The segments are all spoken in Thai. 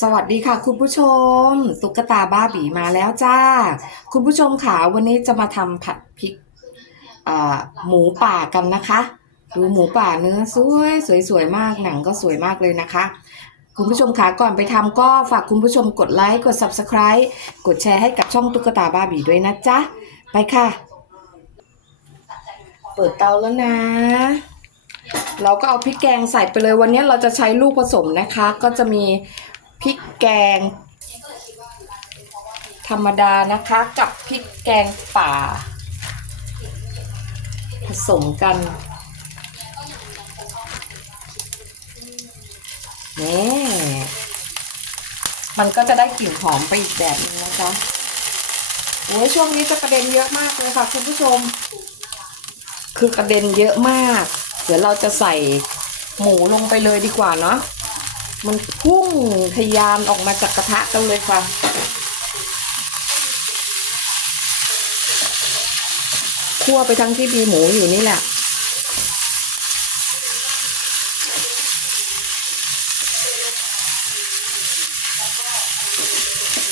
สวัสดีค่ะ คุณผู้ชม ตุ๊กตาบ้าบีมาแล้วจ้า คุณผู้ชมค่ะวันนี้จะมาทำผัดพริกหมูป่ากันนะคะ ดูหมูป่าเนื้อสวยสวยสวยมากหนังก็สวยมากเลยนะคะ คุณผู้ชมคะก่อนไปทำก็ฝากคุณผู้ชมกดไลค์กด Subscribe กดแชร์ให้กับช่องตุ๊กตาบ้าบีด้วยนะจ๊ะ ไปค่ะ เปิดเตาแล้วนะเราก็เอาพริกแกงใส่ไปเลยวันนี้เราจะใช้ลูกผสมนะคะ ก็จะมี แกง ธรรมดานะคะ กับพริกแกงป่า ผสมกันนี่มันก็จะได้กลิ่นหอมไปอีกแบบนึงนะคะโอ้ยช่วงนี้จะกระเด็นเยอะมากเลยค่ะ คุณผู้ชม คือกระเด็นเยอะมาก เดี๋ยวเราจะใส่หมูลงไปเลยดีกว่าเนาะ มันพุ่งทยานออกมาจากกระทะกันเลยค่ะ คั่วไปทั้งที่มีหมูอยู่นี่แหละ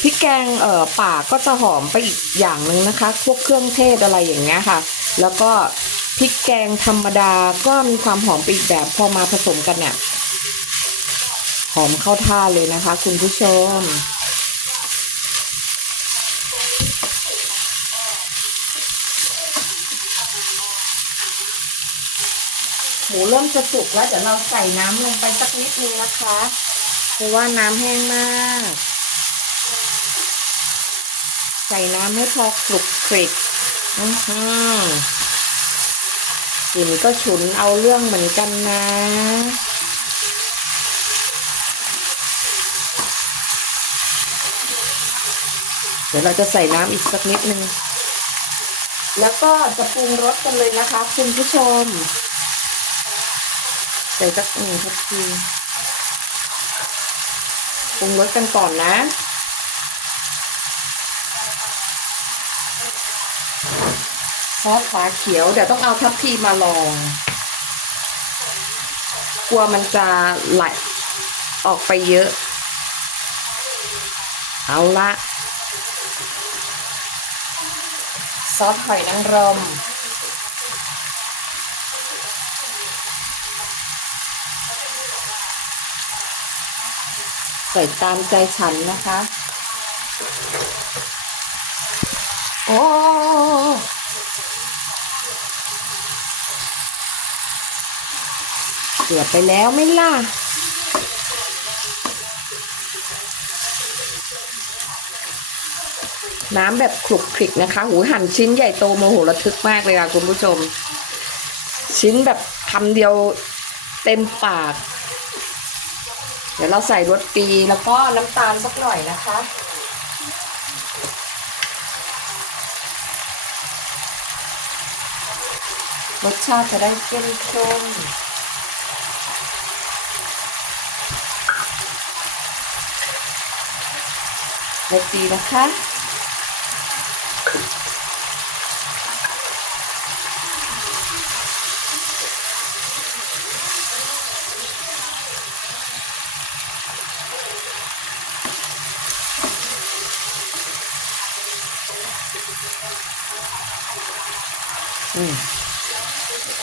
พริกแกงเอ่อป่าก็จะหอมไปอีกอย่างหนึ่งนะคะพวกเครื่องเทศอะไรอย่างเงี้ยค่ะ แล้วก็พริกแกงธรรมดาก็มีความหอมไปอีกแบบพอมาผสมกันเนี่ย หอมเข้าท่าเลยนะคะ คุณผู้ชม หมูเริ่มจะสุกแล้วเดี๋ยวเราใส่น้ำลงไปสักนิดนึงนะคะ เพราะว่าน้ำแห้งมาก ใส่น้ำให้พอคลุกคลิกอือหือกลิ่นก็ฉุนเอาเรื่องเหมือนกันนะ ดี๋ยวเราจะใส่น้ำอีกสักนิดนึง แล้วก็จะปรุงรสกันเลยนะคะ คุณผู้ชม ใส่สักหนึ่งทัพพีปรุงรสกันก่อนนะซอสฝาเขียวเดี๋ยวต้องเอาทัพพีมาลอง กลัวมันจะไหลออกไปเยอะ เอาละ ซอสหอยนางรม ใส่ตามใจฉันนะคะ โอ้เกือบไปแล้วไม่ล่ะ น้ำแบบคลุกคลิกนะคะหูหั่นชิ้นใหญ่โตโมโหระทึกมากเลยค่ะคุณผู้ชม ชิ้นแบบคำเดียวเต็มปาก เดี๋ยวเราใส่รสปีแล้วก็น้ำตาลสักหน่อยนะคะรสชาติจะได้เข้มข้นรสปีนะคะ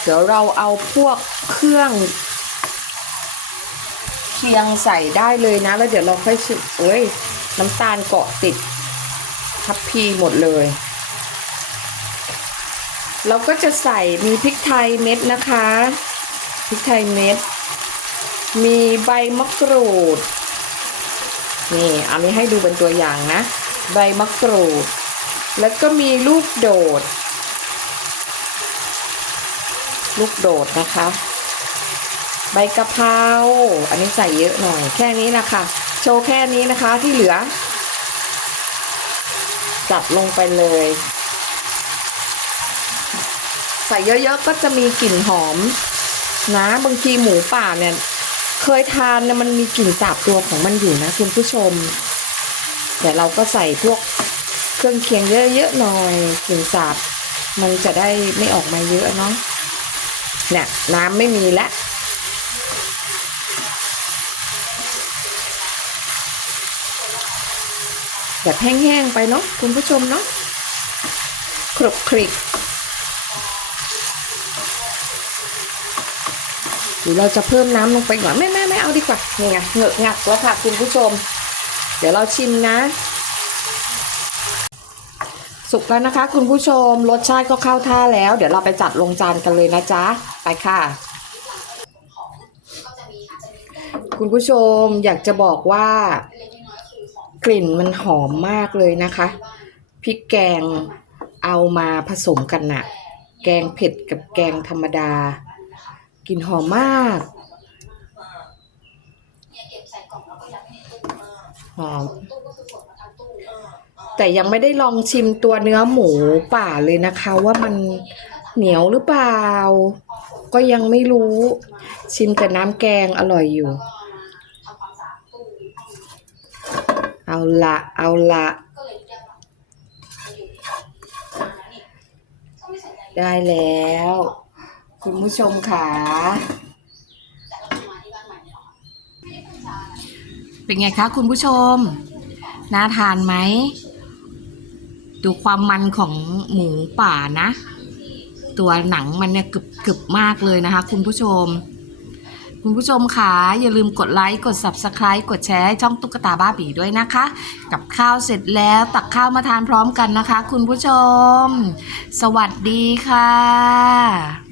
เดี๋ยวเราเอาพวกเครื่องเคียงใส่ได้เลยนะ แล้วเดี๋ยวเราค่อยชิมเอ้ย น้ำตาลเกาะติดทับพีหมดเลยเราก็จะใส่มีพริกไทยเม็ดนะคะพริกไทยเม็ด มีใบมะกรูดนี่อันนี้ให้ดูเป็นตัวอย่างนะ ใบมะกรูด แล้วก็มีลูกโดด ลูกโดดนะคะ ใบกะเพราอันนี้ใส่เยอะหน่อย แค่นี้นะคะ โชว์แค่นี้นะคะที่เหลือ จัดลงไปเลย ใส่เยอะๆก็จะมีกลิ่นหอมนะบางทีหมูป่าเนี่ยเคยทานเนี่ยมันมีกลิ่นสาบตัวของมันอยู่นะคุณผู้ชม เดี๋ยวเราก็ใส่พวก เครื่องเคียงเยอะๆหน่อยกลิ่นสาบ มันจะได้ไม่ออกมาเยอะเนาะเนี่ยน้ำไม่มีแล้วแบบแห้งๆไปเนาะคุณผู้ชมเนาะครบคริกหรือเราจะเพิ่มน้ำลงไปก่อนไม่ไม่ไม่เอาดีกว่านี่ไงเหงอะงักแล้วค่ะคุณผู้ชม เดี๋ยวเราชิมนะ สุกแล้วนะคะ คุณผู้ชมรสชาติก็เข้าท่าแล้ว เดี๋ยวเราไปจัดลงจานกันเลยนะจ๊ะ ไปค่ะ คุณผู้ชมอยากจะบอกว่า กลิ่นมันหอมมากเลยนะคะพริกแกงเอามาผสมกันน่ะ แกงเผ็ดกับแกงธรรมดา กลิ่นหอมมากหอม แต่ยังไม่ได้ลองชิมตัวเนื้อหมูป่าเลยนะคะ ว่ามันเหนียวหรือเปล่า ก็ยังไม่รู้ ชิมแต่น้ำแกงอร่อยอยู่ เอาละเอาละได้แล้ว คุณผู้ชมค่ะเป็นไงคะคุณผู้ชม น่าทานไหม ดูความมันของหมูป่านะ ตัวหนังมันเนี่ยกรึบกึบมากเลยนะคะ คุณผู้ชม คุณผู้ชมค่ะอย่าลืมกดไลค์กด Subscribe กดแชร์ให้ช่องตุ๊กตาบ้าบีด้วยนะคะ กับข้าวเสร็จแล้วตักข้าวมาทานพร้อมกันนะคะ คุณผู้ชม สวัสดีค่ะ